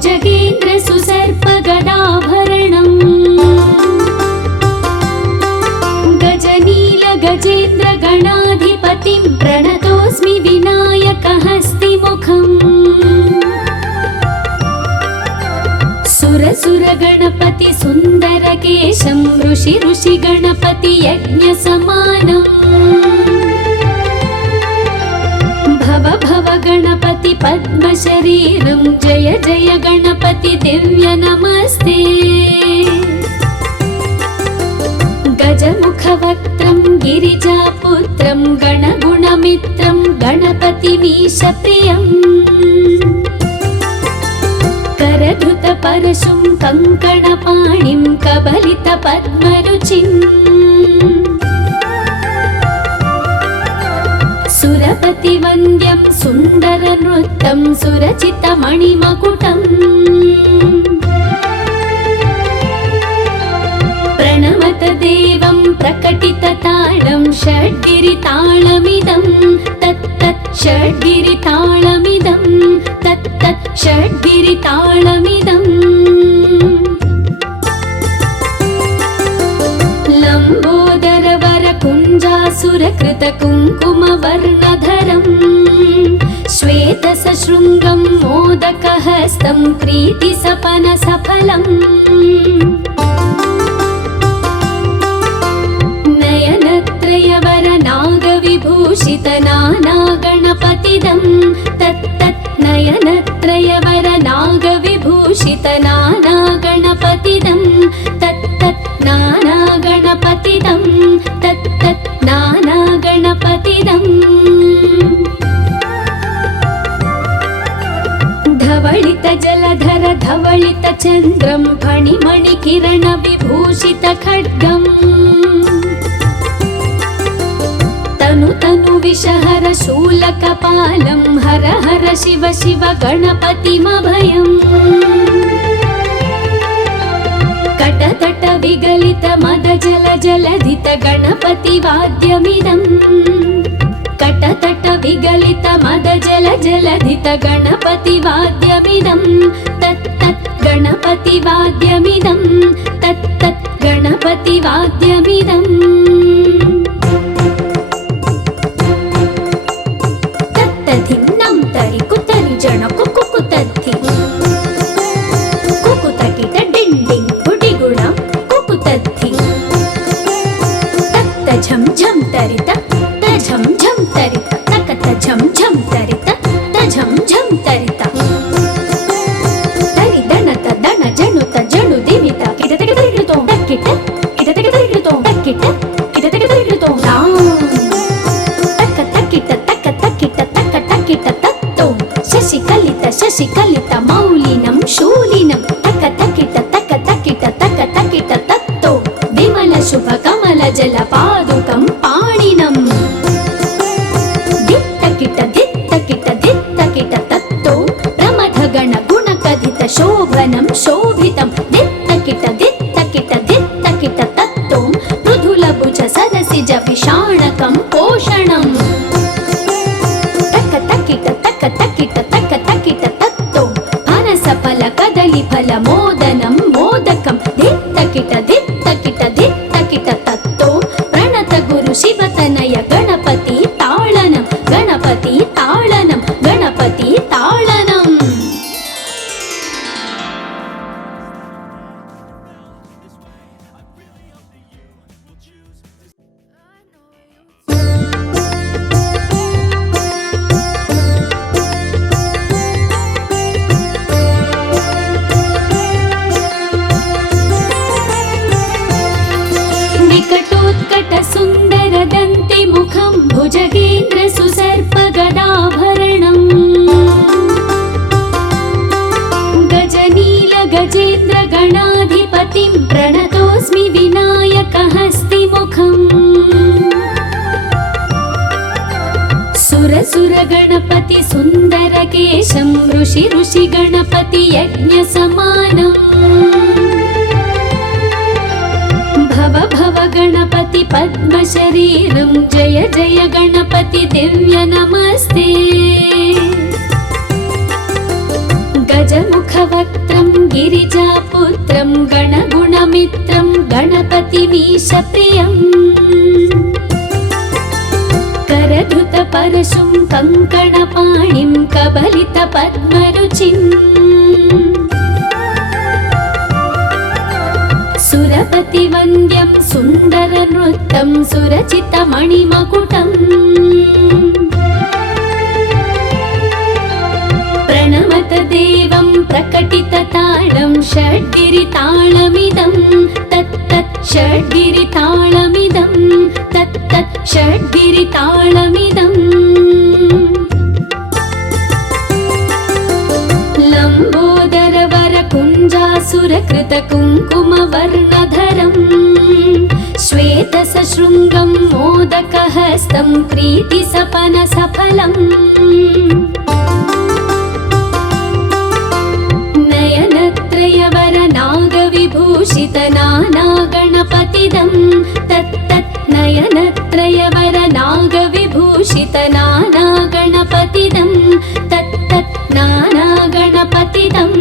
भुजगेन्द्र सुसर्पगदाभरणम् गजनील गजेन्द्र गणाधिपतिं प्रणतोऽस्मि विनायकहस्तिमुखम् सुर गणपति सुन्दरकेशं ऋषि गणपति यज्ञसमानम् भव गणपति पद्मशरीरं जय जय गणपति दिव्य नमस्ते गजमुखवक्त्रं गिरिजापुत्रं गणगुणमित्रं गणपतिमीशप्रियम् करधृतपरशुं कङ्कणपाणिं कबलितपद्मरुचिम् सुरपतिवन्द्यं सुन्दरनृत्यं सुरचितमणिमकुटम् प्रणमत देवं प्रकटितताळं षड्गिरिताळमिदं तत्तत् षड्गिरिताळमिदं तत्तत् षड्गिरिताळमिदम् लम्बोदरवरकुञ्जासुरकृतकुङ्कुमवर्णधरम् श्वेतसशृङ्गं मोदकहस्तं प्रीतिसपनसफलम् नयनत्रयवरनागविभूषितनानागणपतिदं तत्तत् नयनत्रयवरनागविभूषितनानागणपतिदं तत्तत् नानागणपतिदं तत्तत् नानागणपतिदम् धवलित जलधर धवलित चन्द्रं फणिमणिकिरण विभूषित खड्गम् तनु विषहर शूलकपालं हर हर शिव शिव गणपतिमभयम् कटतट विगलित मद जल जलधित गणपति वाद्यमिदम् कटतट विगलित मद जल जलधित गणपति वाद्यमिदं तत्तत् गणपति वाद्यमिदं तत्तत् गणपति वाद्यमिदम् तत्तधिं नं तरि कुतरि जन कुकुतद्धि कुकुतकिट डिण्डिं गुडिगुणं कुकुतद्धि तत्त झं झं तरित झं झं तरित तकत झं झं तरित झं झं तरित तरि दणत दण जणुत जणु दिमित किट तक तरितो तक्किट किट तक तरितो तक्किट किट तक तरितो तां तक तक्किट तक तक्किट तक तक्किट तत्तो शशिकलित मौलिनं शूलिनं तक तक्किट तत्तो विमल शुभ कमल जल पादुकं पाणिनं दित्तकिट तत्तो प्रमथगण गुणकथित शोभनं शोभितं दित्तकिट तत्तो मृदुलभुज सरसिज विषाणकं पोषणम् तक्किट तत्तो फनसफल कदलीफल मोदनं मोदकं दित्तकिट तत्तो प्रणत गुरु शिवतनय गणपति ताळनं गणपति ताळनं गणपति ताळनम् विकटोत्कट सुन्दर दन्ति मुखं भुजगेन्द्र सुसर्पगदाभरणम् गजनील गजेन्द्र गणाधिपतिं प्रणतोऽस्मि विनायकहस्तिमुखम् सुर गणपति सुन्दरकेशं ऋषि गणपति यज्ञसमानम् भव गणपति पद्मशरीरं जय जय गणपति दिव्य नमस्ते गजमुखवक्त्रं सुरचितमणिमकुटं गणगुणमित्रं गणपतिमीशप्रियम् करधृतपरशुं कङ्कणपाणिं कबलितपद्मरुचिम् सुरपतिवन्द्यं सुन्दरनृत्यं सुरचितमणिमकुटम् प्रणमत देवं प्रकटितताळं षड्गिरिताळमिदं तत्तत् षड्गिरिताळमिदं तत्तत् षड्गिरिताळमिदम् लम्बोदरवरकुञ्जासुरकृतकुङ्कुमवर्णधरं श्वेतसशृङ्गं मोदकहस्तं प्रीतिसपनसफलम् नयनत्रयवरनागविभूषितनानागणपतिदं तत्तत् नयनत्रयवरनागविभूषितनानागणपतिदं तत्तत् नानागणपतिदं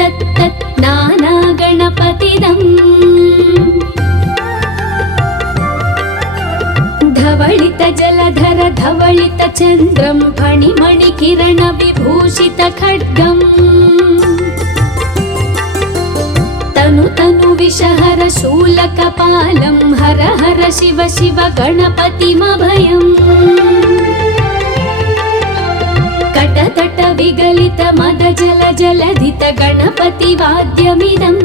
तत्तत् नानागणपतिदम् धवलित जलधर धवलित चन्द्रं फणिमणिकिरण विभूषित खड्गम् तनु तनु विषहर शूलकपालं हर हर शिव शिव गणपतिमभयम् कटतट विगलित मद जल जलधित गणपतिवाद्यमिदम्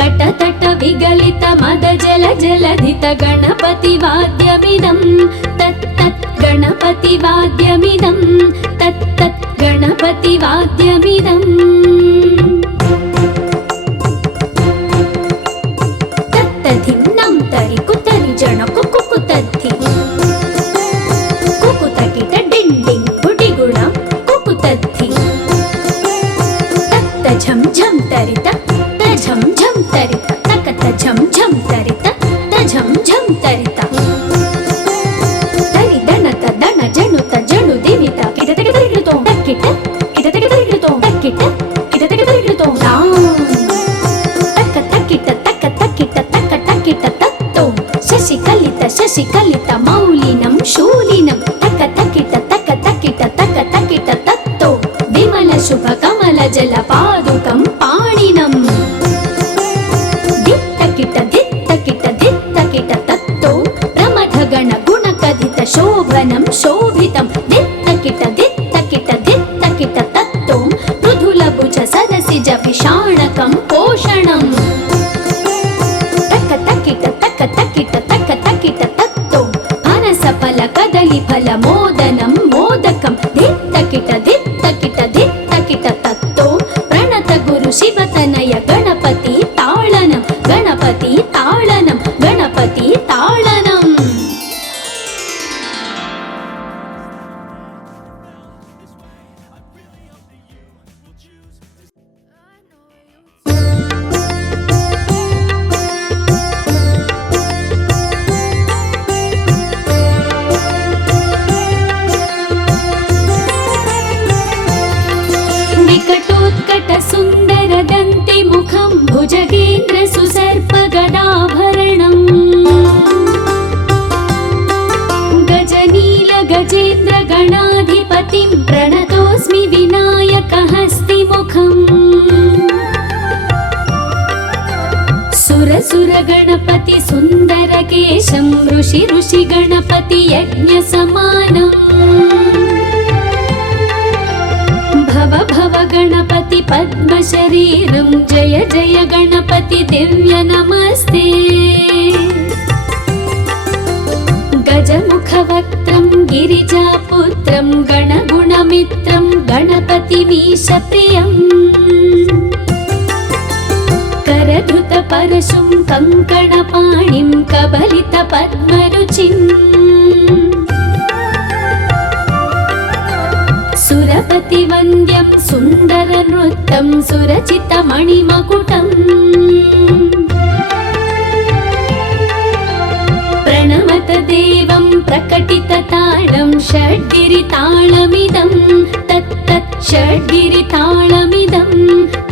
कटतट विगलित मद जल जलधित गणपतिवाद्यमिदं तत्तत् गणपतिवाद्यमिदं तत्तत् गणपतिवाद्यमिदम् तत्तधिन्नं तरि कुतरि जन कुकुतद्धि कुकुतकिट डिण्डिं गुडिगुणं कुकुतद्धि तत्त झं झं तरित झं झं तरित तकत झं झं तरित झं झं तरित तरि दणत दण जणुत जणु दिवित किट तक तरिकृतो तक्किट किट तक तरिकृतो तक्किट किट तक तरिकृतो तां तक तक्किट तक तक्किट तक तक्किट तत्तो शशिकलित मौलिनं शूलिनं तक तक्किट तत्तो विमल शुभ कमल जल पादुकं पाणिनं दित्तकिट तत्तो प्रमथगण गुणकथित शोभनं शोभितं दित्तकिट तत्तो मृदुलभुज सदसिज विषाणकं पोषणम् तक्किट तत्तो फनसफल कदलीफल मोदनं मोदकं दित्तकिट तत्तो प्रणत गुरु शिवतनय गणपति ताळनं गणपति ताळनं गणपति ताळनम् विकटोत्कट सुन्दर दन्ति मुखं भुजगेन्द्र सुसर्प गदाभरणम् गजनील गजेन्द्र गणाधिपतिं प्रणतोऽस्मि विनायकहस्तिमुखम् सुर गणपति सुन्दर केशं ऋषि गणपति यज्ञ समानम् भव गणपति पद्मशरीरं जय जय गणपति दिव्य नमस्ते गजमुखवक्त्रं गिरिजापुत्रं गणगुणमित्रं गणपतिमीशप्रियम् करधृतपरशुं कङ्कणपाणिं कबलितपद्मरुचिम् सुरपतिवन्द्यं सुन्दरनृत्यं सुरचितमणिमकुटम् प्रणमत देवं प्रकटितताळं षड्गिरिताळमिदं तत्तत् षड्गिरिताळमिदं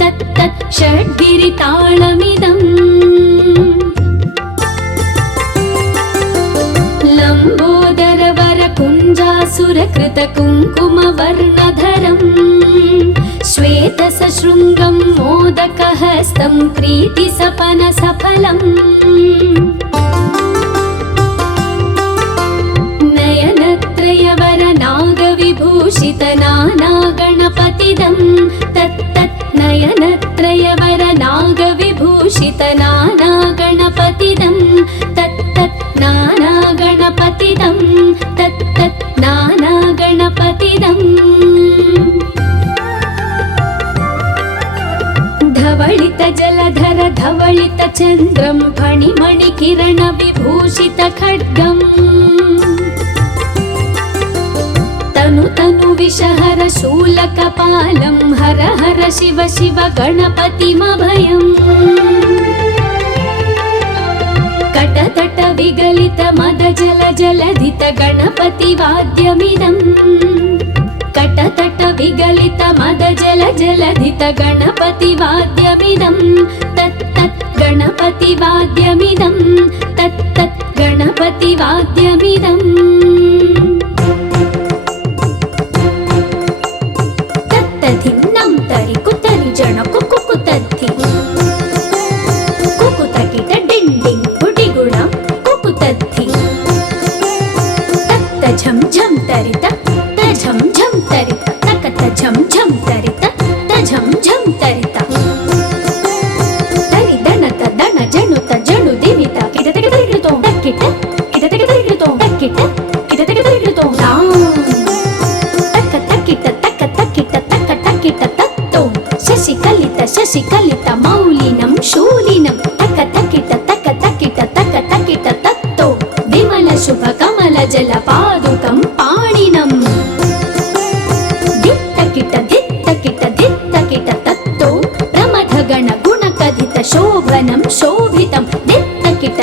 तत्तत् षड्गिरिताळमिदम् ताळमिदम् लम्बोदरवरकुञ्जासुरकृतकुङ्कुमवर्णधरम् श्वेतसशृङ्गं मोदकहस्तं प्रीतिसपनसफलम् नयनत्रयवरनागविभूषितनानागणपतिदं तत्तत् नयनत्रयवरनागविभूषितनानागणपतिदं तत्तत् नानागणपतिदं तत्तत् नानागणपतिदम् धवलित जलधर धवलित चन्द्रं फणिमणिकिरण विभूषित खड्गम् तनु तनु विषहर शूलकपालं हर हर शिव शिव गणपतिमभयम् कटतट विगलित मद जल जलधित गणपति वाद्यमिदम् कटतट विगलित मद जल जलधित गणपति वाद्यमिदं तत्तत् गणपति वाद्यमिदं तत्तत् गणपति वाद्यमिदम् तत्तधिन्नं तरि कुतरि जन कुकुतद्धि कुकुतकिट डिण्डिं गुडिगुणं कुकुतद्धि तत्त झं झं तरित झं झं तरित तकत झं झं तरित झं झं तरित तरि दणत दण जणुत जणु दिवित किट तक तरिकृतो तक्किट किट तक तरिकृतो तक्किट किट तक तरिकृतो तक तक्किट तक तक्किट तक तक्किट तत्तो शशिकलित मौलिनं शूलिनं तक तक्किट तत्तो विमल शुभ कमल जल पादुकं पाणिनम् दित्तकिट तत्तो प्रमथगण गुणकथित शोभनं शोभितं दित्तकिट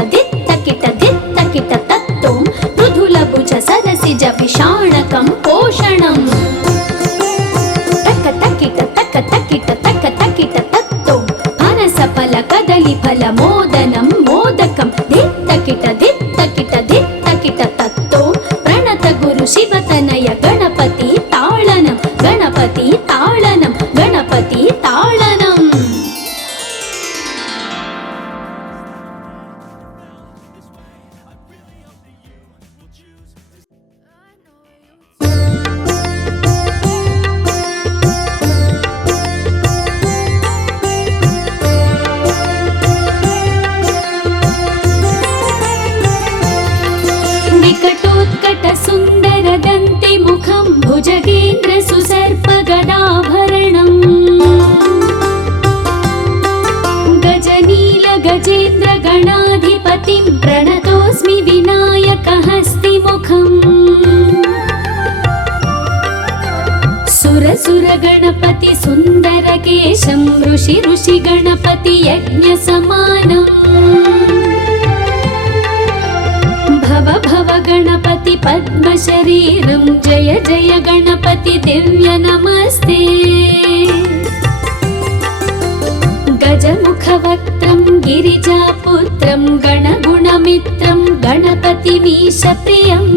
तत्तो मृदुलभुज सरसिज विषाणकं पोषणम् तक्किट तत्तो फनसफल कदलीफल मोदनं मोदकं दित्तकिट तत्तो प्रणत गुरु शिवतनय गणपति ताळनं गणपति ताळनं गणपति ताळनम् विकटोत्कट सुन्दर दन्ति मुखं भुजगेन्द्र सुसर्प गदाभरणम् गजनील गजेन्द्र गणाधिपतिं प्रणतोऽस्मि विनायक हस्तिमुखम् सुर गणपति सुन्दर केशं ऋषि गणपति यज्ञ समानम् भव गणपति पद्म शरीरं जय जय गणपति दिव्य नमस्ते गजमुख वक्त्रं गिरिजापुत्रं गणगुणमित्रं गणपतिमीश प्रियम्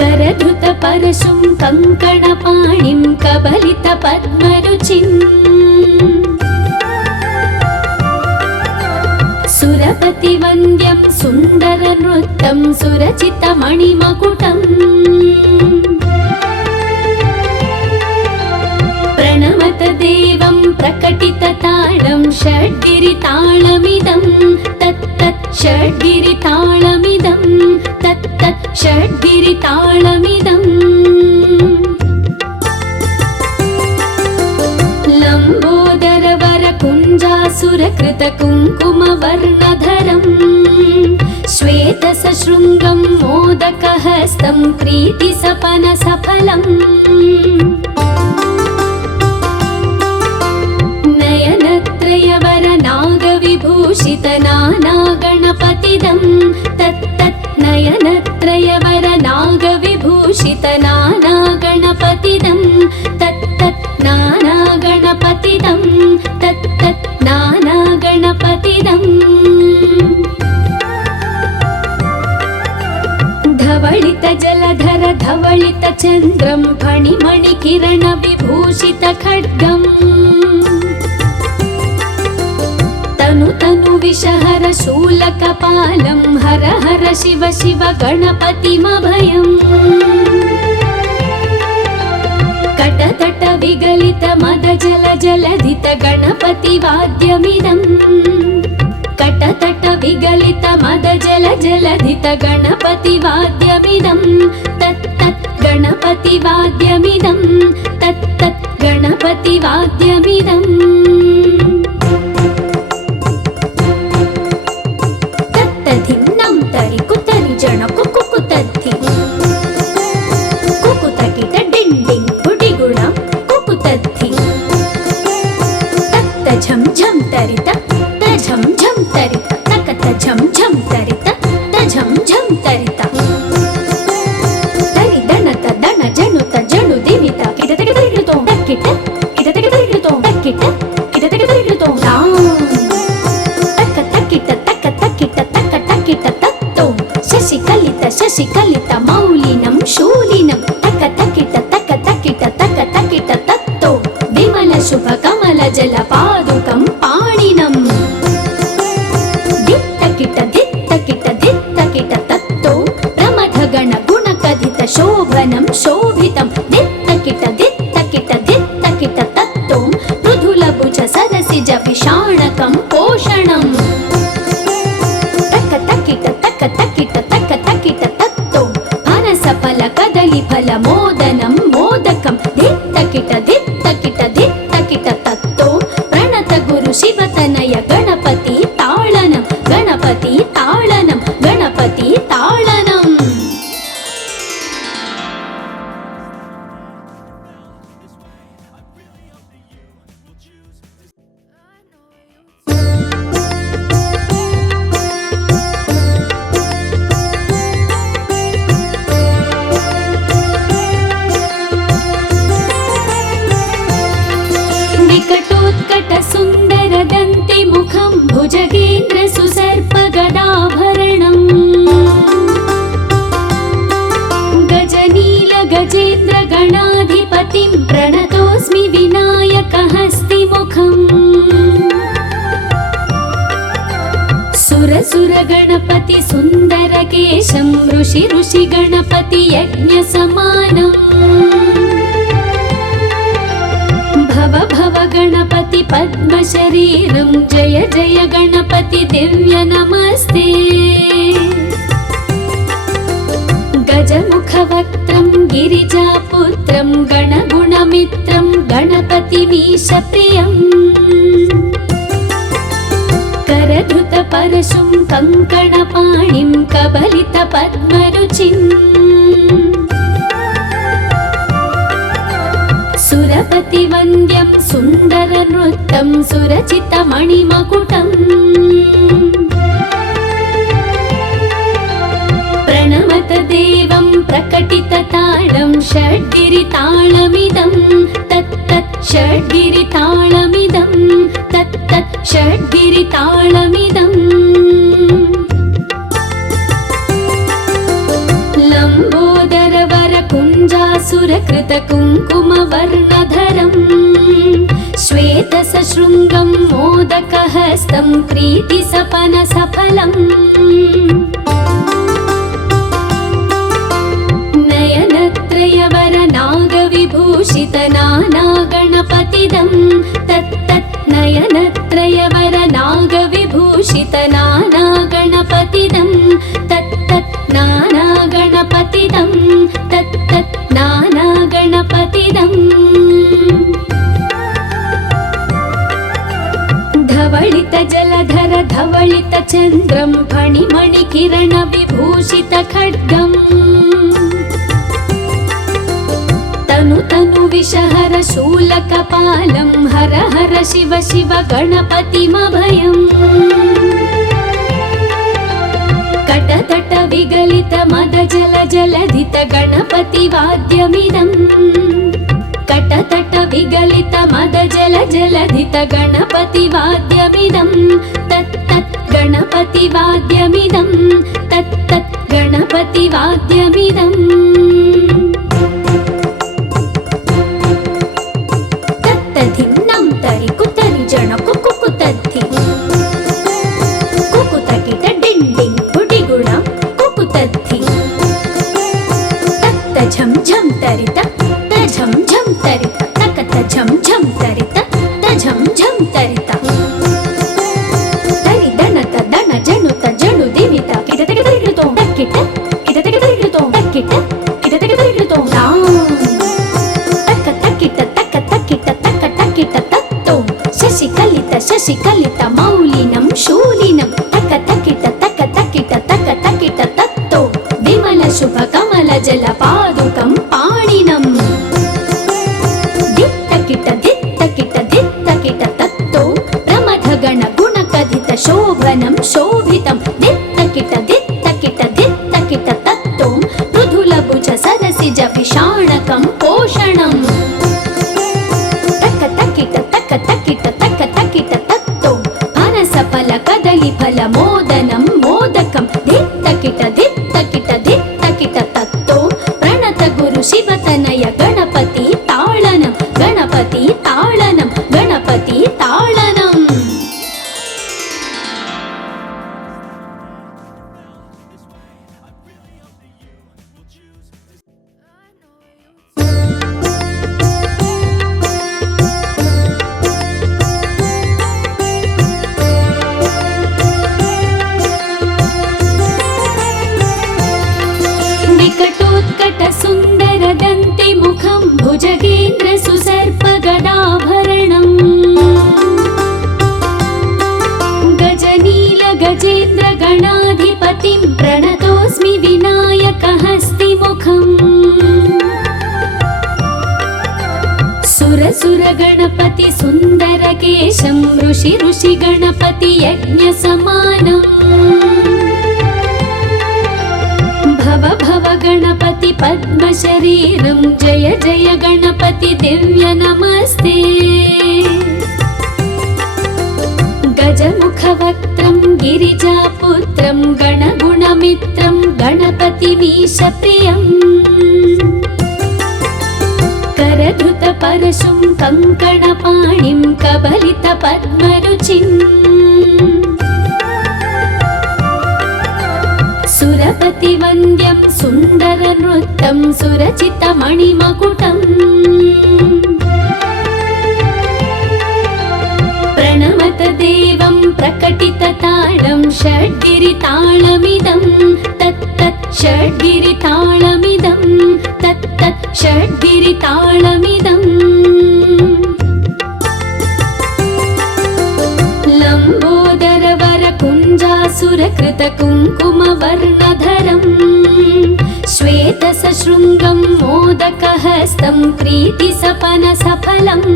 करधृत परशुं कङ्कणपाणिं कबलित पद्मरुचिम् सुरपति वन्द्यं सुन्दर नृत्यं सुरचित मणिमकुटम् प्रणमत देवं प्रकटित ताळं षड्गिरिताळमिदं तत्तत् षड्गिरिताळमिदं तत्तत् षड्गिरिताळमिदम् लम्बोदरवरकुञ्जासुरकृतकुङ्कुमवर्णधरम् श्वेतसशृङ्गं मोदकहस्तं प्रीतिसपनसफलम् नयनत्रयवरनागविभूषितनानागणपतिदं तत्तत् नयनत्रयवरनागविभूषितनानागणपतिदं तत्तत् नानागणपतिदम् धवलितचन्द्रं फणिमणिकिरणविभूषितखड्गम् तनु विषहर शूलकपालं हर हर शिव शिव गणपतिमभयम् कटतट विगलित मद जल जलधित गणपतिवाद्यमिदम् कटतट विगलित मद जल जलधित गणपतिवाद्यमिदं तत् तत् गणपतिवाद्यमिदं तत् तत् गणपतिवाद्यमिदम् तत्तधिन्नं तरि कुतरि जन कुकुतद्धि कुकुतकिट डिण्डिं गुडिगुणं कुकुतद्धि तत्त झं झं तरित झं झं तरित तकत झं झं तरित झं झं तरित तरि दणत दण जणुत जणु दिवित किटतक तरिगितो तक्किट किटतक तरिगितो तक्किट किटतक तरिगितो तक तक्किट तक तक्किट तक तक्किट तत्तो शशिकलित मौलिनं शूलिनं तक तक्किट तत्तो विमल शुभ कमल जल पादुकं पाणिनं दित्तकिट तत्तो प्रमथगण गुणकथित शोभनं शोभितं दित्तकिट तत्तो मृदुलभुज सरसिज विषाणकं पोषणं तक्किट तत्तो फनसफल कदलीफल मोदनं मोदकं दित्तकिट तत्तो प्रणत गुरु शिवतनय गणपति ताळनं गणपति ताळनं विकटोत्कट सुन्दर दन्ति मुखं भुजगेन्द्र सुसर्प गदाभरणम् गजनील गजेन्द्र गणाधिपतिं प्रणतोऽस्मि विनायक हस्तिमुखम् सुर गणपति सुन्दर केशं ऋषि गणपति यज्ञ समानम् भव गणपति पद्म शरीरं जय जय गणपति दिव्य नमस्ते गजमुख वक्त्रं गिरिजापुत्रं गणगुणमित्रं गणपतिमीश प्रियम् करधृत परशुं कङ्कणपाणिं कबलित पद्मरुचिम् सुरपति वन्द्यं सुन्दर नृत्यं सुरचित मणिमकुटम् प्रणमत देवं प्रकटित ताळं षड्गिरिताळमिदं तत् तत् षड्गिरिताळमिदं तत् तत् षड्गिरिताळमिदम् लम्बोदर वर कुञ्जासुरकृत कुङ्कुमवर्णधरम् श्वेत सशृङ्गं मोदकहस्तं प्रीतिसपन सफलम् नयनत्रयवर नागविभूषित नाना गणपतिदं तत् तत् नयनत्रयवर नागविभूषित नाना गणपतिदं तत् तत् नाना गणपतिदं तत् तत् नाना गणपतिदम् धवलित जलधर धवलित चन्द्रं फणिमणिकिरण विभूषित खड्गम् तनु विषहर शूलकपालं हर हर शिव शिव गणपतिमभयम् कटतट विगलित मद जल जलधित गणपतिवाद्यमिदम् कटतट विगलित मद जल जलधित गणपतिवाद्यमिदं तत् तत् गणपतिवाद्यमिदं तत् तत् गणपतिवाद्यमिदम् सुर गणपति सुंदर केशं ऋषि ऋषि गणपति यज्ञ समानम् भव भव गणपति पद्म शरीरं जय जय गणपति दिव्य नमस्ते गजमुख वक्त्रं गिरिजापुत्रं गणगुणमित्रं गणपतिमीश प्रियम् करधृत परशुं कंकणपाणिं कबलित पद्मरुचिम् सुरपति वन्द्यं सुन्दर नृत्यं सुरचित मणिमकुटम् प्रणमत देवं प्रकटित ताळं षड्गिरिताळमिदं तत्तत् षड्गिरिताळमिदं तत्तत् षड्गिरिताळमिदम् लम्बोदर वर कुञ्जासुरकृत कुङ्कुमवर्णधरम् श्वेत सशृङ्गं मोदकहस्तं प्रीतिसपन सफलम्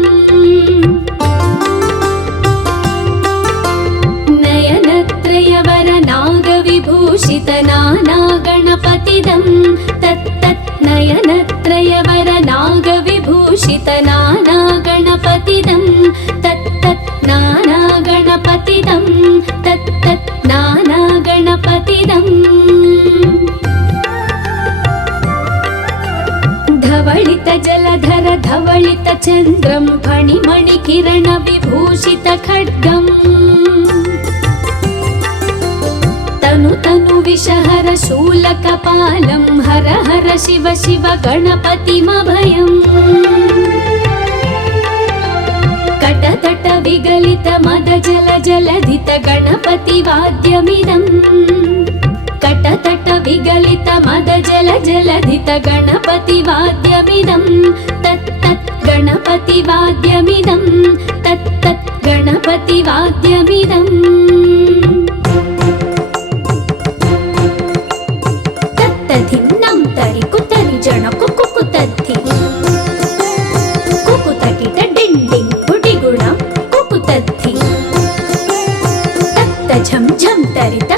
नयनत्रयवर नागविभूषित नाना गणपतिदं तत्तत् नयनत्रयवर नागविभूषित नाना गणपतिदं तत्तत् नाना गणपतिदं तत्तत् नाना गणपतिदम् धवलित जलधर धवलित चन्द्रं फणिमणि किरण विभूषित खड्गम् तनु तनु विषहर शूलकपालं हर हर शिव शिव गणपतिमभयम् कटतट विगलित मद जल जलधित गणपति वाद्यमिदम् कटतट विगलित मद जल जलधित गणपति वाद्यमिदं तत्तत् गणपति वाद्यमिदं तत्तत् गणपति वाद्यमिदम् तत्तधिन्नं तरि कुतरि जन कुकुतद्धि कुकुतकिट डिण्डिं गुडिगुणं कुकुतद्धि तत्त झं झं तरित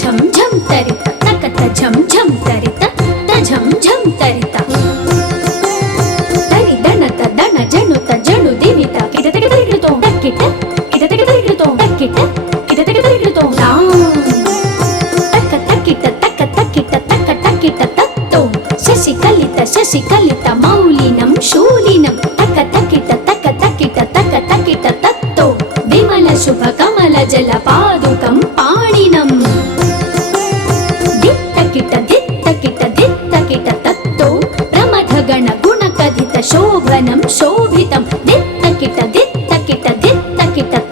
झं झं तरित तकत झं झं तरित झं झं तरित तरि दणत दण जणुत जणु दिवित किटतक तरिकृतो तक्किट किटतक तरिकृतो तक्किट किटतक तरिकृतो तक्क तक्किट तक्क तक्किट तक्क तक्किट तत्तो शशिकलित मौलिनं शूलिनं तक्क तक्किट तत्तो विमल शुभ कमल जल पादुकं पाणिनम् दित्तकिट तत्तो प्रमथ गण गुण कथित शोभनं शोभितं दित्तकिट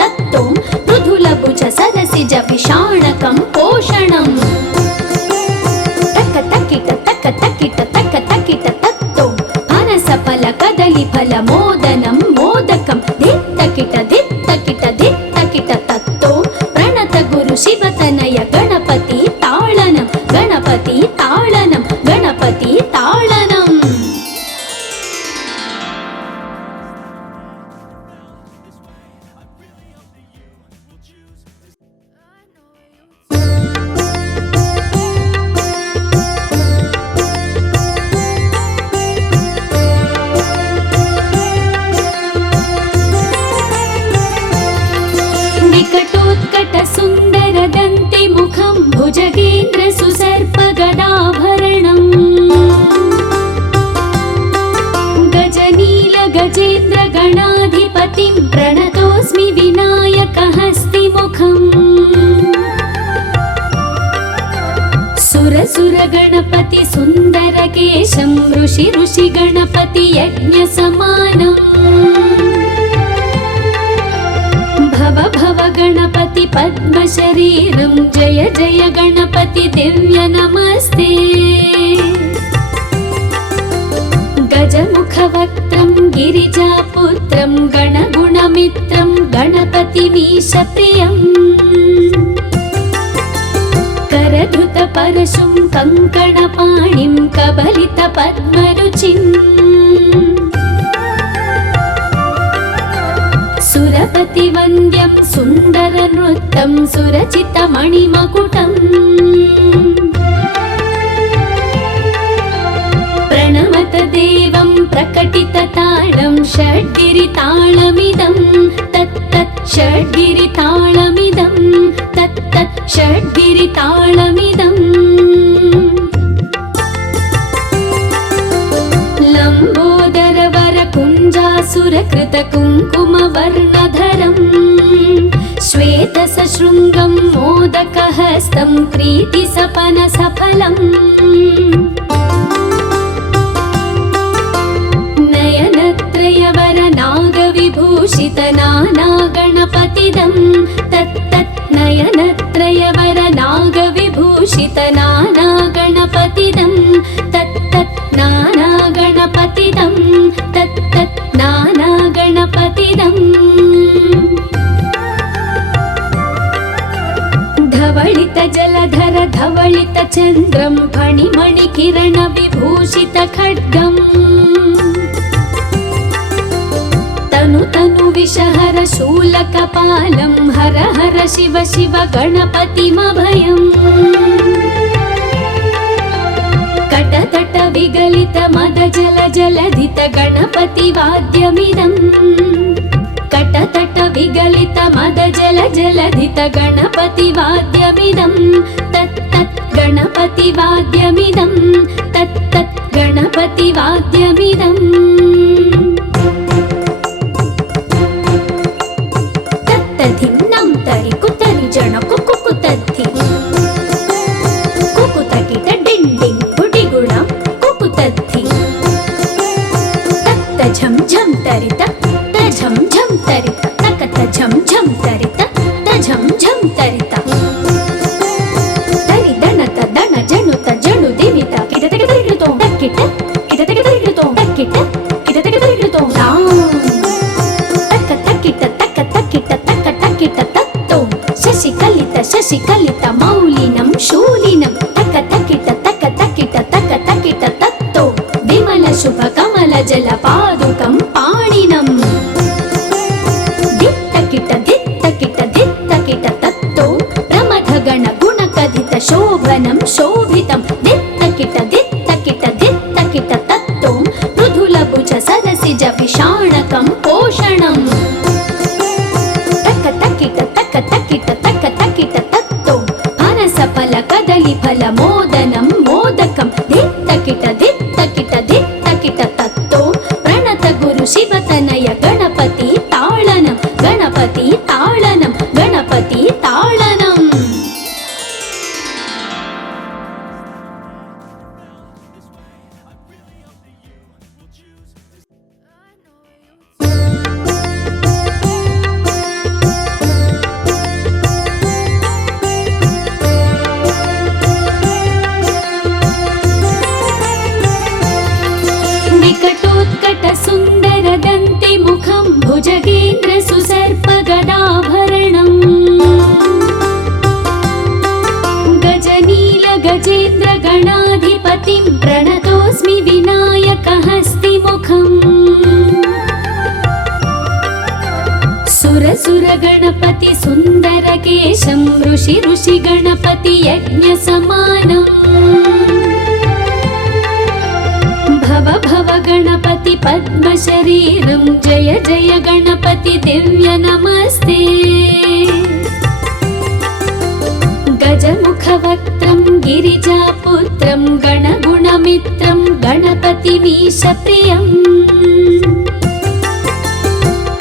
तत्तो मृदुल भुज सरसिज विषाणकं पोषणम् तक्क तक्किट तत्तो फनस फल कदली फल मोदनं मोदकं दित्तकिट तत्तो प्रणत गुरु शिवतनय गणपति ताळनं गणपति ताळनं गणपति ताळनम् विकटोत्कट सुन्दर दन्ति मुखं भुजगेन्द्र सुसर्प गदाभरणम् गजनील गजेन्द्र गणाधिपतिं प्रणतोऽस्मि विनायकहस्तिमुखम् सुर गणपति सुन्दर केशं ऋषि ऋषि गणपति यज्ञ समानम् भव भव गणपति पद्म शरीरं जय जय गणपति दिव्य नमस्ते गजमुख वक्त्रं गिरिजापुत्रं गणगुणमित्रं गणपतिमीश प्रियम् करधृत परशुं कंकणपाणिं कबलित पद्मरुचिम् सुन्दरनृत्तं सुरचितमणिमकुटम् प्रणमत देवं प्रकटितताळं षड्गिरिताळमिदं तत्तत् षड्गिरिताळमिदं तत्तत् षड्गिरिताळमिदम् लम्बोदरवरकुञ्जासुरकृतकुङ्कुमवर्णधरम् श्वेतसशृङ्गं मोदकहस्तं प्रीतिसपनसफलम् नयनत्रयवरनागविभूषितनानागणपतिदं तत्तत् नयनत्रयवरनागविभूषितनानागणपतिदं तत्तत् नानागणपतिदं तत्तत् नानागणपतिदम् धवलित जलधर धवलित चन्द्रं फणिमणिकिरण विभूषित खड्गम् तनु तनु विषहर शूलकपालं हर हर शिव शिव गणपतिमभयम् कटतट विगलित मद जल जलधित गणपति वाद्यमिदम् कटतट विगलित मद जल जलधित गणपति वाद्यमिदं तत्तत् गणपति वाद्यमिदं तत्तत् गणपति वाद्यमिदम् तत्तधिन्नं तरि कुतरि जन कुकुतद्धि कुकुतकिट डिण्डिं गुडिगुणं कुकुतद्धि तत्त झं झं तरित झं झं तरित तकत झं झं तरित झं झं तरित तरि दणत दण जणुत जणु दिवित किटतक तरिगिडुतो तक्किट किटतक तरिगिडुतो तक्किट किटतक तरिगिडुतो तक्क तक्किट तक्क तक्किट तक्क तक्किट तत्तो शशिकलित मौलिनं शूलिनं तक्क तक्किट तक्क तक्किट तक्क तक्किट तत्तो विमल शुभ कमल जल पादुकं पाणिनम् शोभनं शोभितं दित्तकिट दित्तकिट दित्तकिट तत्तो मृदुलभुज सरसिज विषाणकं पोषणम् तक्क तक्किट तक्क तक्किट तक्क तक्किट तत्तो फनसफल कदलीफल मोदनं मोदकं दित्तकिट दित्तकिट दित्तकिट तत्तो प्रणत गुरु शिवतनय गणपति ताळनं गणपति ताळनं गणपति ताळनं सुन्दरदन्ति मुखं भुजगेन्द्र सुसर्पगदाभरणम् गजनील गजेन्द्र गणाधिपतिं प्रणतोऽस्मि विनायकहस्तिमुखम् सुर गणपति सुन्दरकेशं ऋषि गणपति यज्ञसमानम् भव गणपति पद्मशरीरं जय जय गणपति दिव्य नमस्ते गजमुखवक्त्रं गिरिजापुत्रं गणगुणमित्रं गणपतिमीशप्रियम्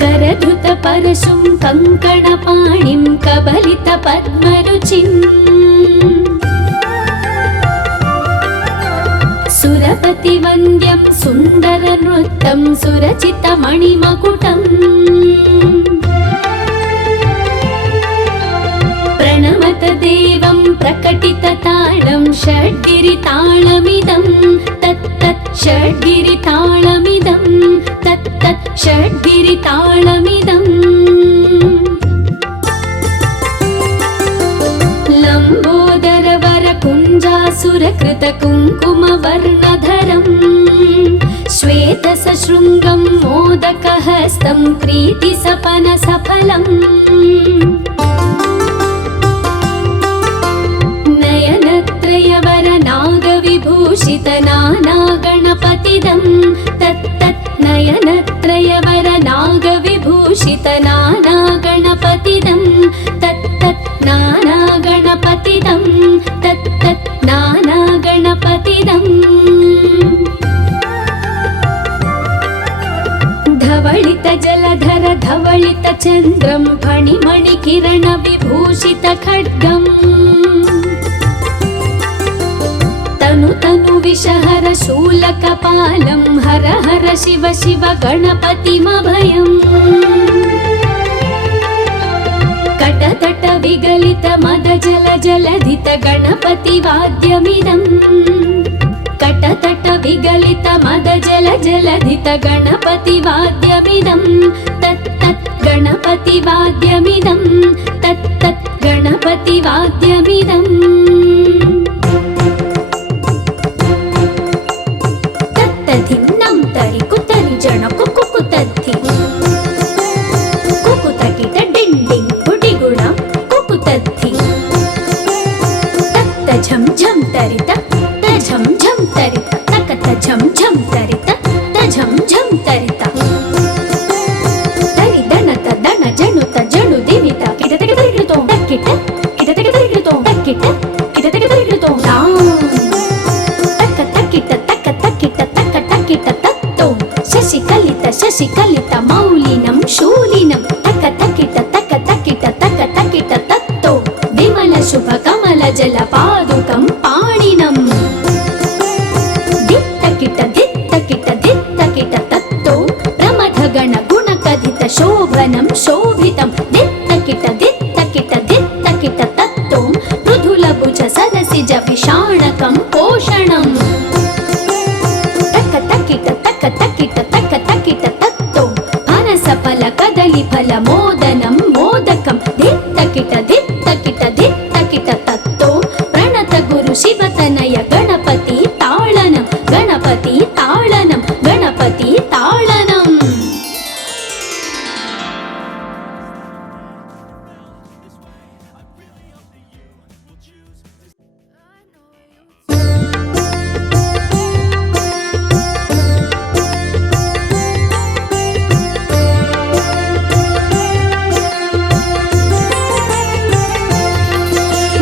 करधृतपरशुं कङ्कणपाणिं कबलितपद्मरुचिम् सुरपतिवन्द्यं सुन्दरनृत्तं सुरचितमणिमकुटम् प्रणमत देवं प्रकटितताळं षड्गिरिताळमिदं तत्तत् षड्गिरिताळमिदं तत्तत् षड्गिरिताळमिदम् लम्बोदरवरकुञ्जासुरकृतकुङ्कुमवर्णधरम् श्वेतसशृङ्गं मोदकहस्तं प्रीतिसपनसफलम् नयनत्रयवर नागविभूषित नाना गणपतिदं तत्तत् नाना गणपतिदं तत्तत् नाना गणपतिदम् धवलित जलधर धवलित चन्द्रं फणिमणि किरण विभूषित खड्गम् तनु तनु विषहर शूलकपालं हर हर शिव शिव गणपतिमभयम् कटतट विगलित मद जल जलधित गणपति वाद्यमिदम् कटतट विगलित मद जल जलधित गणपति वाद्यमिदं तत्तत् गणपति वाद्यमिदं तत्तत् गणपति वाद्यमिदम् तत्तधिन्नं तरि कुतरि जन कुकुतद्धि कुकुतकिट डिण्डिं गुडिगुणं कुकुतद्धि तत्त झं झं तरित झं झं तरित तकत झं झं तरित झं झं तरित तरि दनत दन जनुत जनु दिवित किटतक तरिगितो तक्किट किटतक तरिगितो तक्किट किटतक तरिगितो तक्क तक्किट तक्क तक्किट तक्क तक्किट तत्तो शशिकलित मौलिनं शूलिनं तक्क तक्किट तत्तो विमल शुभ कमल जल पादुकं पाणिनम् तत्तो प्रमथ गण गुण कथित शोभनं शोभितं दित्तकिट तत्तो मृदुल भुज सदसिज विषाणकं पोषणम् तक्क तक्किट तत्तो फनस फल कदली फल मोदनं मोदकं दित्तकिट तत्तो प्रणत गुरु शिवतनय गणपति ताळनं गणपति ताळनं गणपति ताळनम्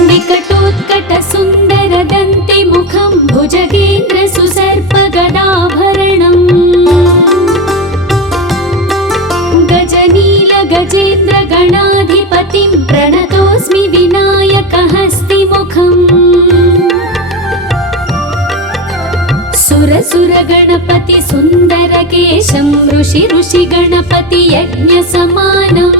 विकटोत्कट सुन्दर दन्ति मुखं भुजगेन्द्र सुसर्प गदाभरणम् गजनील गजेन्द्र गणाधिपतिं प्रणतोऽस्मि विनायकहस्तिमुखम् सुर गणपति सुन्दर केशं ऋषि गणपति यज्ञ समानम्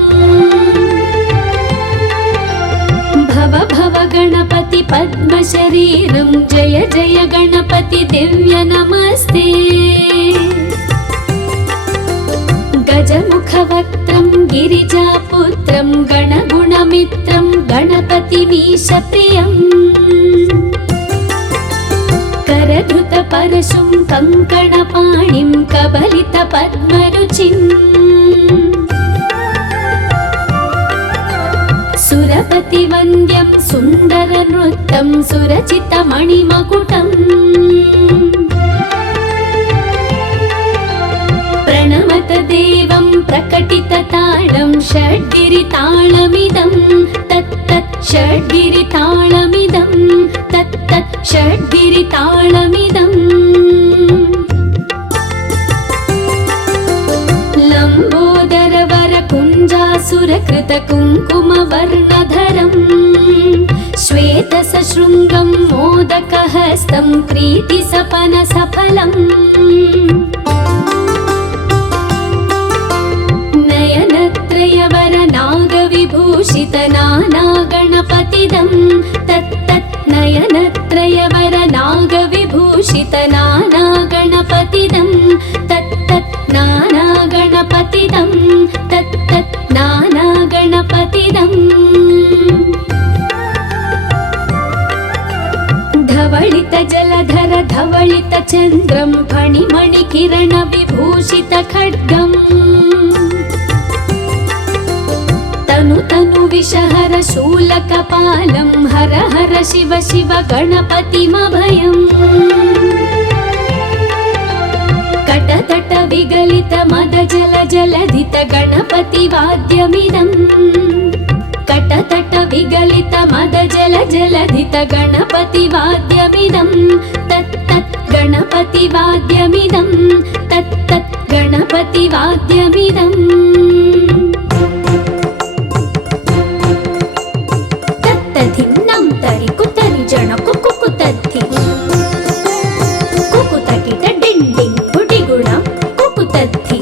भव गणपति पद्म शरीरं जय जय गणपति दिव्य नमस्ते गजमुख वक्त्रं गिरिजापुत्रं गणगुणमित्रं गणपतिमीश प्रियम् करधृत परशुं कङ्कणपाणिं कबलित पद्मरुचिम् सुरपति वन्द्यं सुन्दर नृत्यं सुरचित मणिमकुटम् प्रणमत देवं प्रकटित ताळं षड्गिरिताळमिदं तत्तत् षड्गिरिताळमिदं तत्तत् षड्गिरिताळमिदम् लम्बोदर वर कुञ्जासुरकृत कुङ्कुम वर्णधरम् श्वेत सशृङ्गं मोदकहस्तं प्रीति सपन सफलम् नयनत्रयवर नागविभूषित नाना गणपतिदं तत्तत् नयनत्रयवर नागविभूषित नाना गणपतिदं तत्तत् नाना गणपतिदं तत्तत् नाना गणपतिदम् धवलित जलधर धवलित चन्द्रं फणिमणि किरण विभूषित खड्गम् तनु तनु विषहर शूलकपालं हर हर शिव शिव गणपतिमभयम् कट कटतट विगलित मद जल जलधित गणपति वाद्यमिदम् कटतट विगलित मद जल जलधित गणपति वाद्यमिदम् तत् तत् गणपति वाद्यमिदम् तत् तत् गणपति वाद्यमिदम् तत्तधिन्नं तरि कुतरि जण कुकुतद्धि कुकुतकिट डिण्डिं गुडिगुणं कुकुतद्धि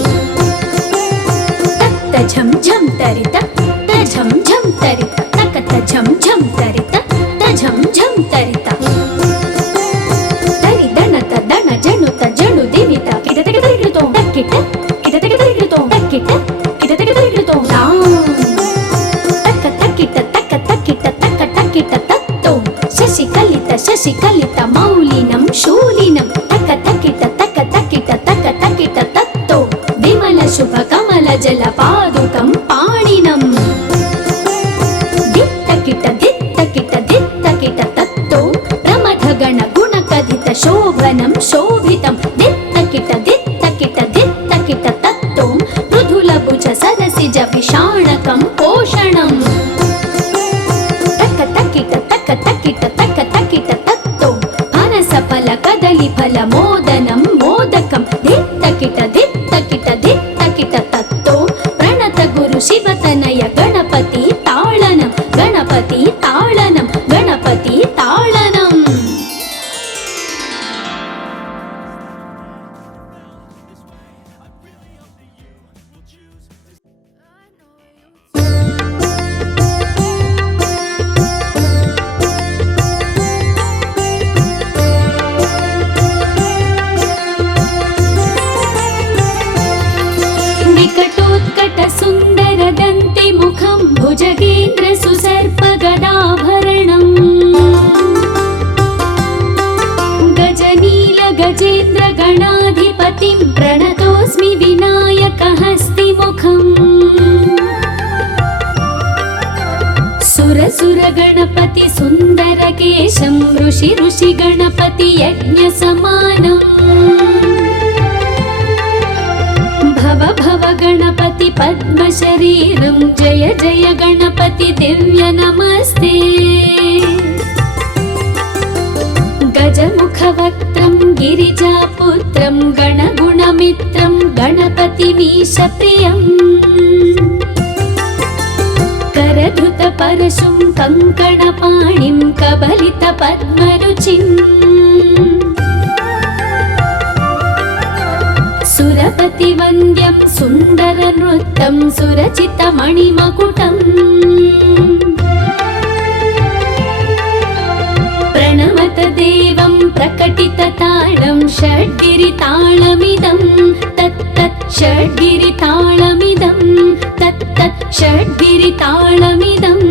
तत्त झं झं तरित तझं झं तरित तकत झं झं तरित तझं झं तरित तरि दणत दण जणुत जणु दिवित किटतक तरिकृतो तक्किट किटतक तरिकृतो तक्किट किटतक तरिकृतो तक्क तक्किट तक्क तक्किट तक्क तक्किट तत्तो शशिकलित मौलिनं शूलिनं तक्क तक्किट तत्तो विमल शुभ कमल जल पादुकं पाणिनं दित्तकिट तत्तो प्रमथ गण गुण कथित शोभनं शोभितं दित्तकिट तत्तो मृदुल भुज सरसिज विषाणकं पोषणं तक्क तक्किट तत्तो फनस फल कदली फल मोदनं मोदकं दित्तकिट तत्तो प्रणत गुरु शिवतनय गणपति ताळनं गणपति ताळनं गणपति ताळनं विकटोत्कट सुन्दर दन्ति मुखं भुजगेन्द्र सुसर्प गदाभरणं गजनील गजेन्द्र गणाधिपतिं प्रणतोऽस्मि विनायक हस्तिमुखम् सुर गणपति सुन्दर केशं ऋषि गणपति यज्ञ समानम् भव गणपति पद्म शरीरं जय जय गणपति दिव्य नमस्ते गजमुख वक्त्रं गिरिजापुत्रं गणगुणमित्रं गणपतिमीश प्रियम् करधृत परशुं कङ्कणपाणिं कबलित पद्मरुचिम् सुरपति वन्द्यं सुन्दर नृत्यं सुरचित मणिमकुटम् प्रणमत देवं प्रकटित ताळं षड्गिरिताळमिदं तत्तत् षड्गिरिताळमिदं तत्तत् षड्गिरिताळमिदम्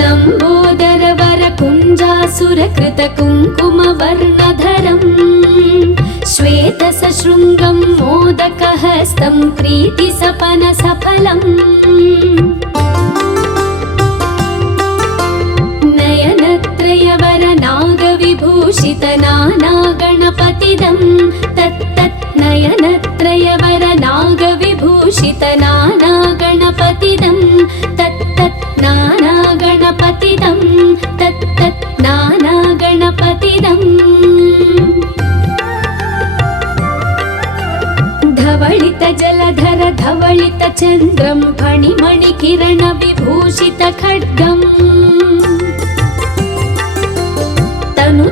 लम्बोदर वर कुञ्जासुरकृत कुङ्कुमवर्णधरम् श्वेत सशृङ्गं मोदकहस्तं प्रीतिसपन सफलम् नयनत्रयवर नागविभूषित नाना गणपतिदं तत्तत् नयनत्रयवर नागविभूषित नाना गणपतिदं तत्तत् नाना गणपतिदं तत्तत् नाना गणपतिदम् धवलित जलधर धवलित चन्द्रं फणिमणि किरण विभूषित खड्गम्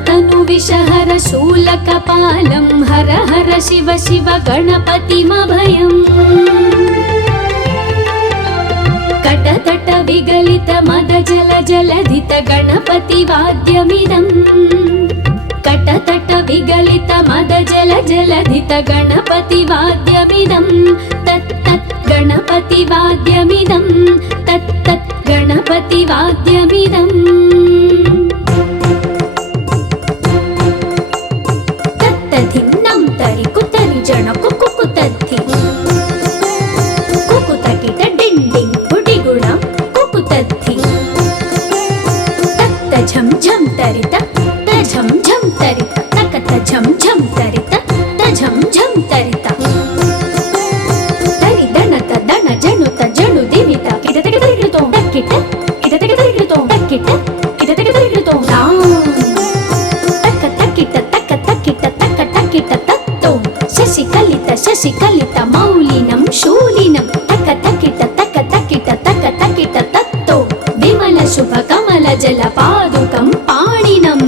तनु विषहर शूलकपालं हर हर शिव शिव गणपतिमभयम् कटतट विगलित मद जल जलधित गणपति वाद्यमिदम् कटतट विगलित मद जल जलधित गणपति वाद्यमिदम् तत् तत् गणपति वाद्यमिदम् तत् तत् गणपति वाद्यमिदम् तत्तधिन्नं तरि कुतरि जण कुकुतद्धि कुकुतकिट डिण्डिं गुडिगुणं कुकुतद्धि तत्त झं झं तरित तझं झं तरित శశికలిత మౌలినం శూలినం తక తకిట తక తకిట తక తకిట తత్తో విమల శుభ కమల జల పాదుకం పాణినం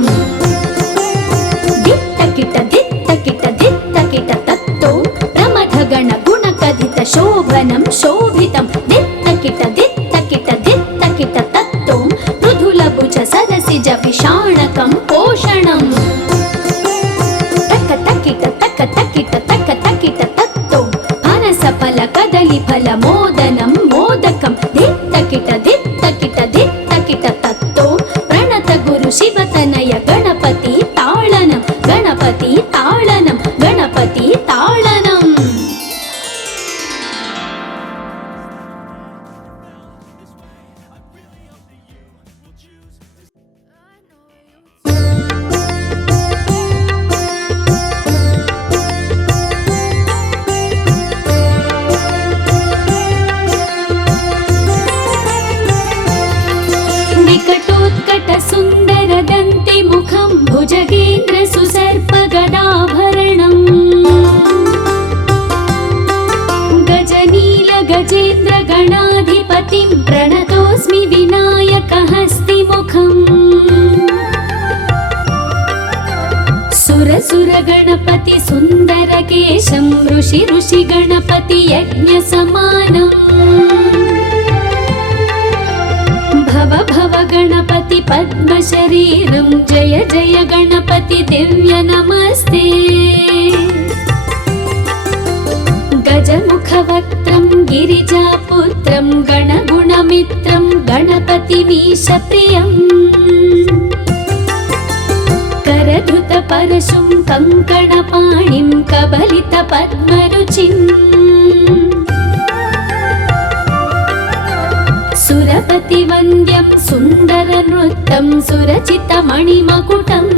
దిత్తకిట దిత్తకిట దిత్తకిట తత్తో ప్రమథ గణ గుణ కథిత శోభనం శోభితం దిత్తకిట దిత్తకిట దిత్తకిట తత్తో మృదుల భుజ సరసిజ విషాణకం పోషణం తక తకిట తక తకిట తక తకిట తత్తో పనస ఫల కదలి ఫల మోదనం మోదకం దిత్తకిట దిత్తకిట దిత్తకిట తత్తో ప్రణత గురు శివతనయ గణపతి తాళనం గణపతి తాళనం గణపతి తాళనం. వికటోత్కట సుందర దంతి ముఖం భుజగేంద్ర సుసర్ప గదాభరణం గజనీల గజేంద్ర గణాధిపతిం ప్రణతోస్మి వినాయక హస్తి ముఖం సురసుర గణపతి సుందర కేశం ఋషి ఋషి గణపతి యజ్ఞ సమానం భవ భవ గణపతి పద్మ శరీరం జయ జయ గణపతి దివ్య నమస్తే గజముఖ వక్త్రం గిరిజాపుత్రం గణగుణమిత్రం గణపతి మీశ ప్రియం करधृत परशुं कंकणपाणिं कबलित पद्मरुचिम् सुरपति वन्द्यं सुन्दर नृत्यं सुरचित मणिमकुटम्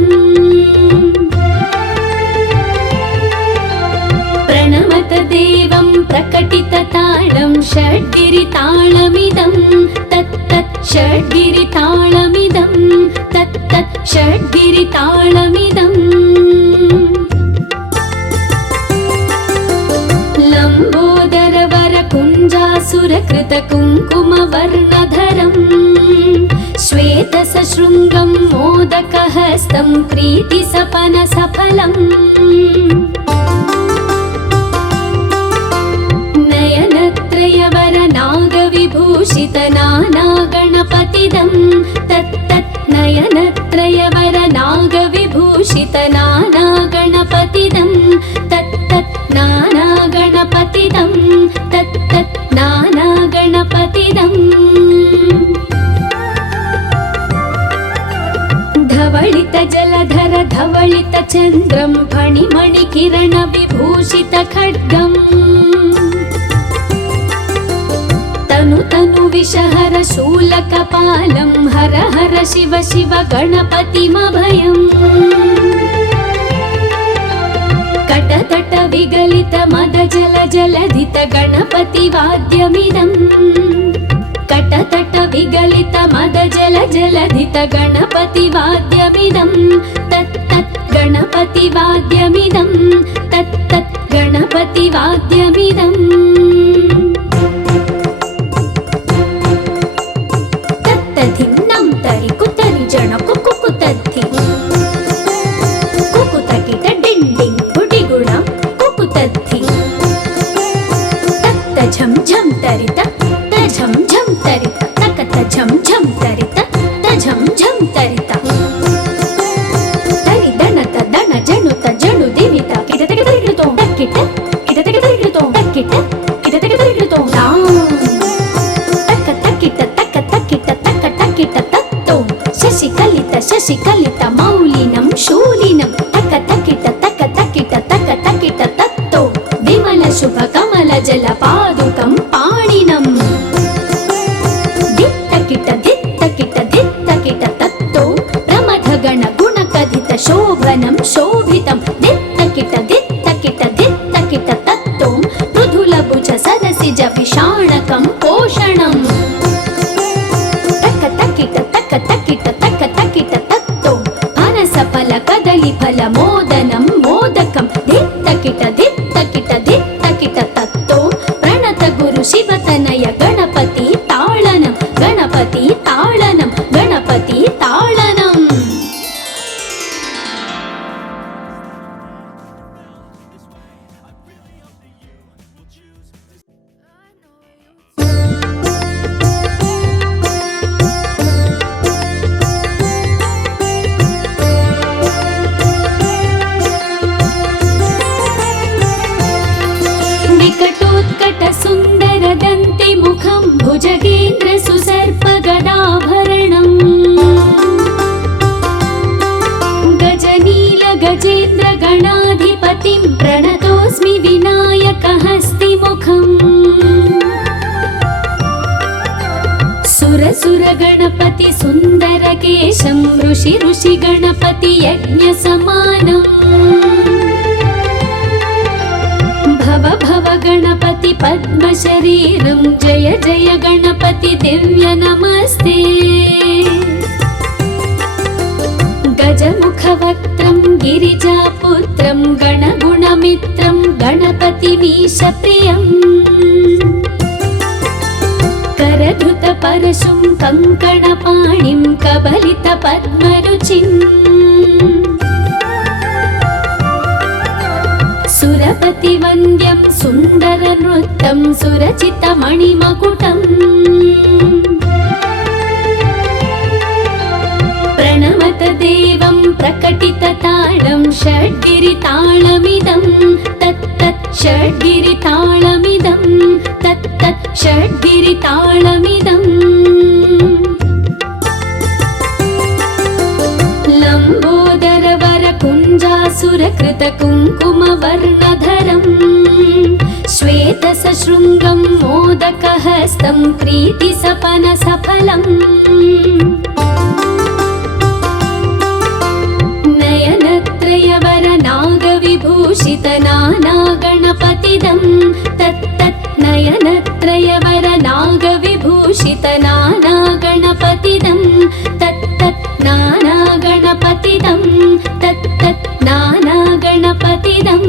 प्रणमत देवं प्रकटित ताळं षड्गिरिताळमिदं तत्तत् षड्गिरिताळमिदं तत्तत् षड्गिरिताळमिदम् लम्बोदर वर कुञ्जासुरकृत कुङ्कुमवर्णधरम् श्वेत सशृङ्गं मोदकहस्तं प्रीतिसपन सफलम् नयनत्रयवर नागविभूषित नाना गणपतिदं तत्तत् नयनत्रयवर नागविभूषित नाना गणपतिदं तत्तत् नाना गणपतिदं तत्तत् नाना गणपतिदम् धवलित जलधर धवलित चन्द्रं फणिमणि किरण विभूषित खड्गम् तनु तनु विषहर शूलकपालं हर हर शिव शिव गणपतिमभयम् कटतट विगलित मद जल जलधित गणपति वाद्यमिदम् कटतट विगलित मद जल जलधित गणपति वाद्यमिदं तत्तत् गणपति वाद्यमिदं तत्तत् गणपति वाद्यमिदम् तत्तधिन्नं तरि कुतरि जन कुकुतद्धि कुकुतकिट डिण्डिं गुडिगुणं कुकुतद्धि तत्त झं झं तरित झं झं तरित तकत झं झं तरित झं झं तरित तरि दणत दण जणुत जणु दिवित किटतक तरिकृतो तक्किट किटतक तरिकृतो तक्किट सुन्दरदन्तिमुखं भुजगेन्द्र सुसर्पगदाभरणम् गजनील गजेन्द्र गणाधिपतिं प्रणतोऽस्मि विनायकहस्तिमुखम् सुर गणपति सुन्दरकेशं ऋषि गणपति यज्ञसमानम् भव गणपति पद्मशरीरं जय जय गणपति दिव्य नमस्ते गजमुखवक्त्रं गिरिजापुत्रं गणगुणमित्रं गणपतिमीशप्रियम् करधृतपरशुं कङ्कणपाणिं कबलितपद्मरुचिम् सुरपतिवन्द्यं सुन्दरनृत्यं सुरचितमणिमकुटम् प्रणमत देवं प्रकटितताळं षड्गिरिताळमिदं तत्तत् षड्गिरिताळमिदं तत्तत् षड्गिरिताळमिदम् लम्बोदरवरकुञ्जासुरकृतकुङ्कुमवर्णधरम् श्वेतसशृङ्गं मोदकहस्तं प्रीतिसपनसफलम् नयनत्रयवरनागविभूषितनानागणपतिदं तत्तत् नयनत्रयवरनागविभूषितनानागणपतिदं तत्तत् नानागणपतिदं तत्तत् नानागणपतिदम्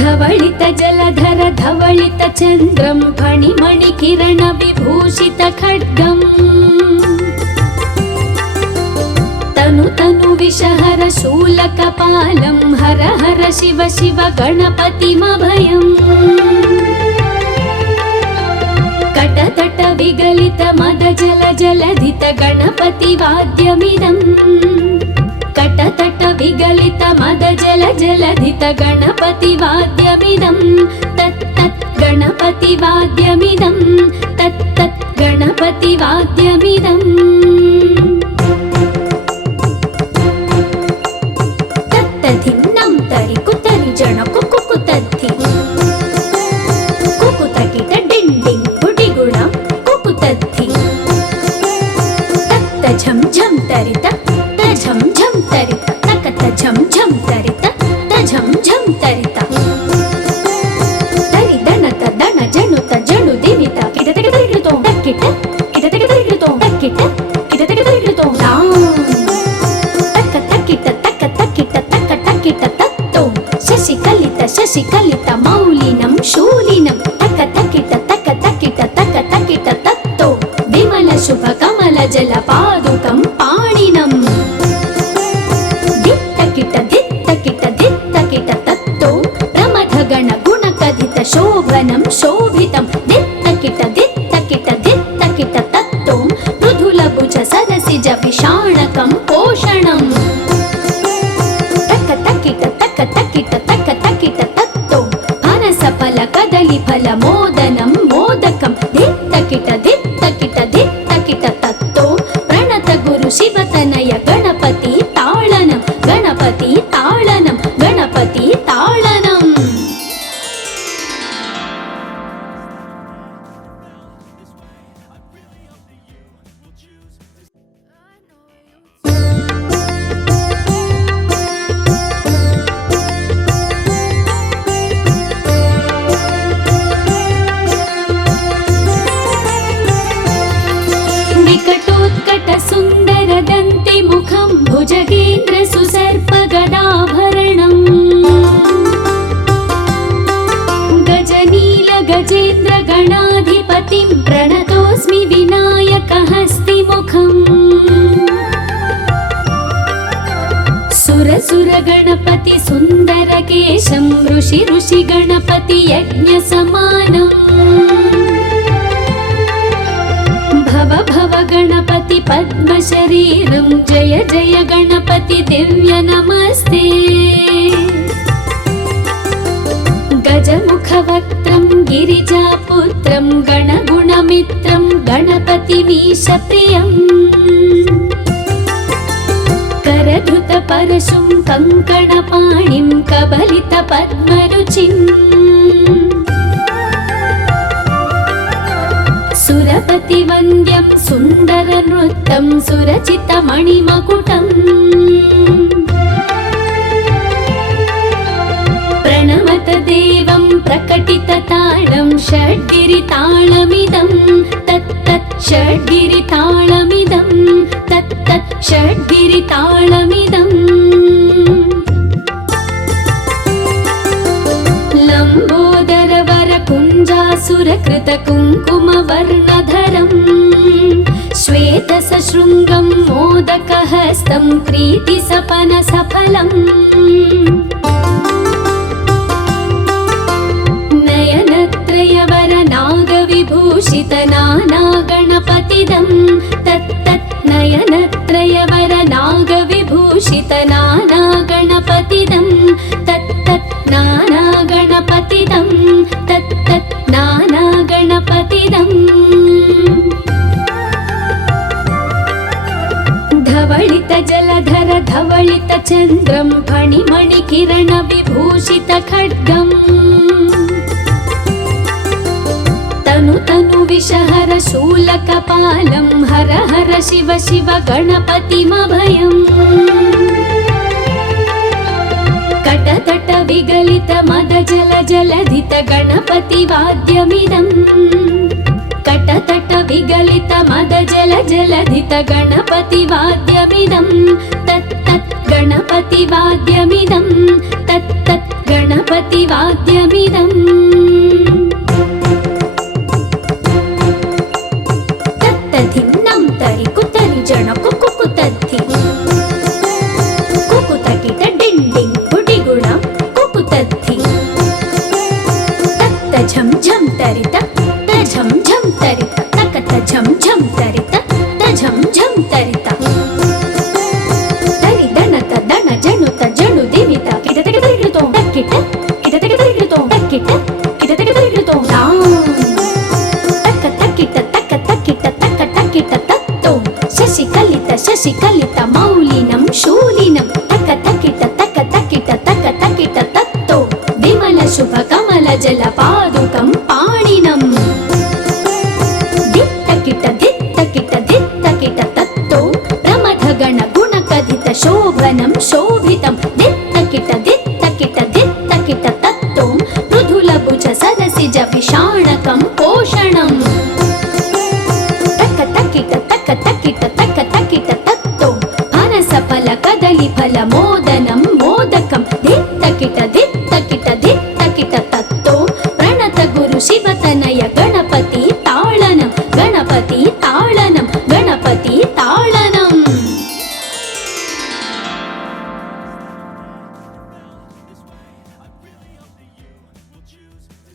धवलित जलधर धवलित चन्द्रं फणिमणिकिरण विभूषित खड्गम् तनु विषहर शूलकपालं हर हर शिव शिव गणपतिमभयम् कटतट विगलित मद जल जलधित गणपतिवाद्यमिदम् कटतट विगलित मद जल जलधित गणपतिवाद्यमिदं तत्तत् गणपतिवाद्यमिदं तत्तत् गणपतिवाद्यमिदम् तत्तधिन्नं तरि कुतरि जण कुकुतद्धि कुकुतकिट डिण्डिं गुडिगुणं कुकुतद्धि तत्त झं झं तरित झं झं तरित तकत झं झं तरित झं झं तरित तरि दणत दण जणुत जणु दिवित किटतक तरिकृतो तक्किट किटतक तरिकृतो तक्किट किटतक तरिकृतो तक्क तक्किट तक्क तक्किट तक्क तक्किट तत्तो शशिकलित मौलिनं शूलिनं तक्क तक्किट तक्क तक्किट तक्क तक्किट तत्तो विमल शुभ कमल जल पादुकं पाणिनम् तत्तो प्रमथ गण गुणकथित शोभनं शोभितं दित्तकिट तत्तो मृदुलभुज सदसिज विषाणकं पोषणम् तक्क तक्किट तत्तो फनसफल कदलीफल मोदनं मोदकं दित्तकिट तत्तो प्रणत गुरु शिवतनय गणपति ताळनं गणपति ताळनं गणपति ताळनम् विकटोत्कट सुन्दरदन्तिमुखं भुजगेन्द्र सुसर्पगदाभरणम् गजनील गजेन्द्र गणाधिपतिं प्रणतोऽस्मि विनायकहस्तिमुखम् सुर गणपति सुन्दरकेशं ऋषि गणपति यज्ञसमानम् भव गणपति पद्मशरीरं जय जय गणपति दिव्य नमस्ते गिरिजापुत्रं गणगुणमित्रं गणपतिमीशप्रियम् करधृतपरशुं कङ्कणपाणिं कबलितपद्मरुचिम् सुरपतिवन्द्यं सुन्दरनृत्यं सुरचितमणिमकुटम् प्रणमत देवं प्रकटितताळं षड्गिरिताळमिदं तत्तत् षड्गिरिताळमिदं तत्तत् षड्गिरिताळमिदम् लम्बोदरवरकुञ्जासुरकृतकुङ्कुमवर्णधरम् श्वेतसशृङ्गं मोदकहस्तं प्रीतिसपनसफलम् नयनत्रयवरनागविभूषितनानागणपतिदं तत्तत् नयनत्रयवरनागविभूषितनानागणपतिदं तत्तत् नानागणपतिदं तत्तत् नानागणपतिदम् धवलितजलधर धवलितचन्द्रं फणिमणिकिरणविभूषितखड्गम् तनु विषहर शूलकपालं हर हर शिव शिव गणपतिमभयम् कटतट विगलित मद जल जलधित गणपतिवाद्यमिदम् कटतट विगलित मद जल जलधित गणपतिवाद्यमिदम् तत्तत् गणपतिवाद्यमिदं तत्तत् गणपतिवाद्यमिदम् तत्तधिन्नं तरि कुतरि जन कुकुतद्धि कुकुतकिट डिण्डिं गुडिगुणं कुकुतद्धि तत्त झं झं तरित तझं झं तरित तकत झं झं तरित तझं झं तरित तरि दणत दण जणुत जणु दिवित किटतक तरिकृतो तक्किट किटतक तरिकृतो तक्किट किटतक तरिकृतो तक्क तक्किट तक्क तक्किट तक्क तक्किट तत्तो शशिकलित मौलिनं शूलिनं तक्क तक्किट तक्क तक्किट तक्क तक्किट तत्तो विमल शुभ कमल जल पादुकं पाणिनम् दित्तकिट दित्तकिट दित्तकिट तत्तो प्रमथ गण गुणकथित शोभनं शोभितं दित्तकिट